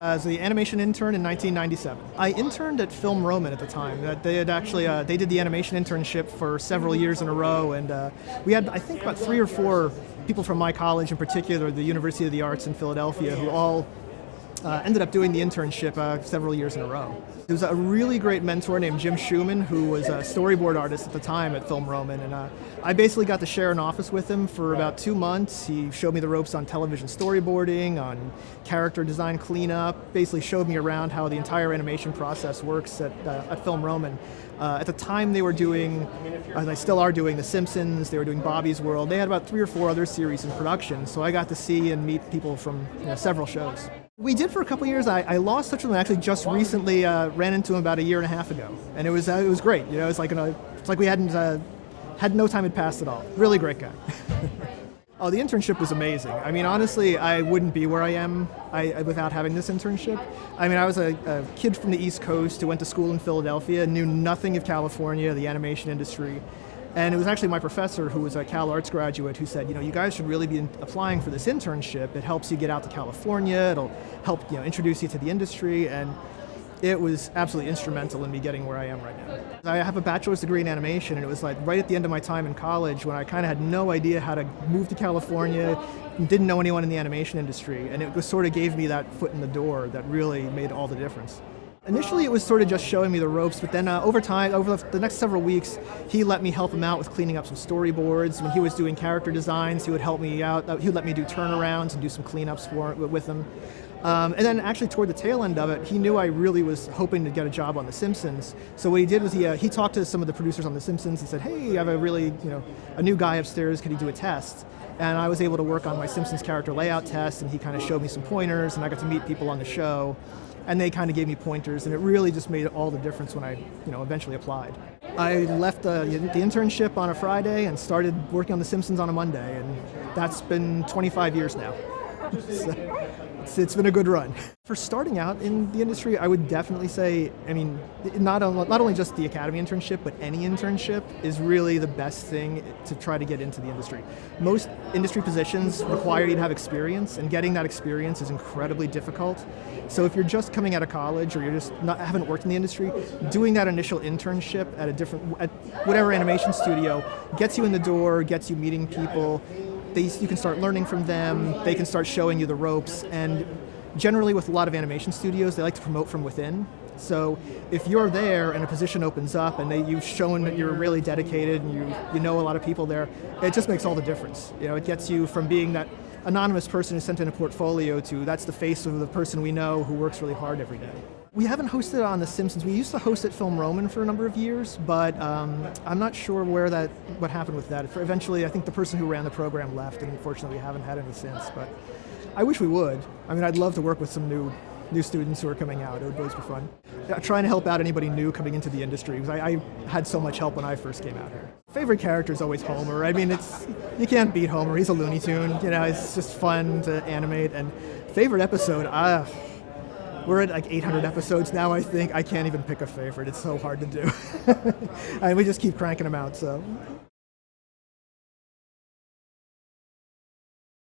As the animation intern in 1997. I interned at Film Roman at the time. They had actually they did the animation internship for several years in a row, and we had I think about 3 or 4 people from my college, in particular, the University of the Arts in Philadelphia, who all ended up doing the internship several years in a row. There was a really great mentor named Jim Schumann, who was a storyboard artist at the time at Film Roman, and I basically got to share an office with him for about 2 months. He showed me the ropes on television storyboarding, on character design cleanup, basically showed me around how the entire animation process works at Film Roman. At the time they were doing, and they still are doing, The Simpsons, they were doing Bobby's World. They had about 3 or 4 other series in production, so I got to see and meet people from several shows. We did for a couple years. I lost touch with him actually just recently. Ran into him about a year and a half ago, and it was great. It's like we hadn't had no time had passed at all. Really great guy. Oh, the internship was amazing. I mean, honestly, I wouldn't be where I am without having this internship. I mean, I was a kid from the East Coast who went to school in Philadelphia, knew nothing of California, the animation industry. And it was actually my professor, who was a Cal Arts graduate, who said, you guys should really be applying for this internship. It helps you get out to California. It'll help introduce you to the industry. And it was absolutely instrumental in me getting where I am right now. I have a bachelor's degree in animation, and it was like right at the end of my time in college when I kind of had no idea how to move to California, didn't know anyone in the animation industry, and it was sort of gave me that foot in the door that really made all the difference. Initially, it was sort of just showing me the ropes, but then over time, over the next several weeks, he let me help him out with cleaning up some storyboards. When he was doing character designs, he would help me out. He would let me do turnarounds and do some cleanups with him. And then actually toward the tail end of it, he knew I really was hoping to get a job on The Simpsons. So what he did was he talked to some of the producers on The Simpsons and said, hey, I have a new guy upstairs, could he do a test? And I was able to work on my Simpsons character layout test, and he kind of showed me some pointers, and I got to meet people on the show. And they kind of gave me pointers, and it really just made all the difference when I eventually applied. I left the internship on a Friday and started working on The Simpsons on a Monday, and that's been 25 years now. So it's been a good run. For starting out in the industry, I would definitely say, not only just the Academy internship, but any internship is really the best thing to try to get into the industry. Most industry positions require you to have experience, and getting that experience is incredibly difficult. So if you're just coming out of college or haven't worked in the industry, doing that initial internship at whatever animation studio gets you in the door, gets you meeting people. You can start learning from them, they can start showing you the ropes, and generally with a lot of animation studios, they like to promote from within. So if you're there and a position opens up and you've shown that you're really dedicated and you know a lot of people there, it just makes all the difference. It gets you from being that anonymous person who sent in a portfolio to that's the face of the person we know who works really hard every day. We haven't hosted on The Simpsons. We used to host at Film Roman for a number of years, but I'm not sure what happened with that. Eventually, I think the person who ran the program left, and unfortunately, we haven't had any since. But I wish we would. I'd love to work with some new students who are coming out. It would always be fun. Trying to help out anybody new coming into the industry, because I had so much help when I first came out here. Favorite character is always Homer. You can't beat Homer. He's a Looney Tune. It's just fun to animate. And favorite episode, we're at like 800 episodes now, I think. I can't even pick a favorite. It's so hard to do. And we just keep cranking them out, so.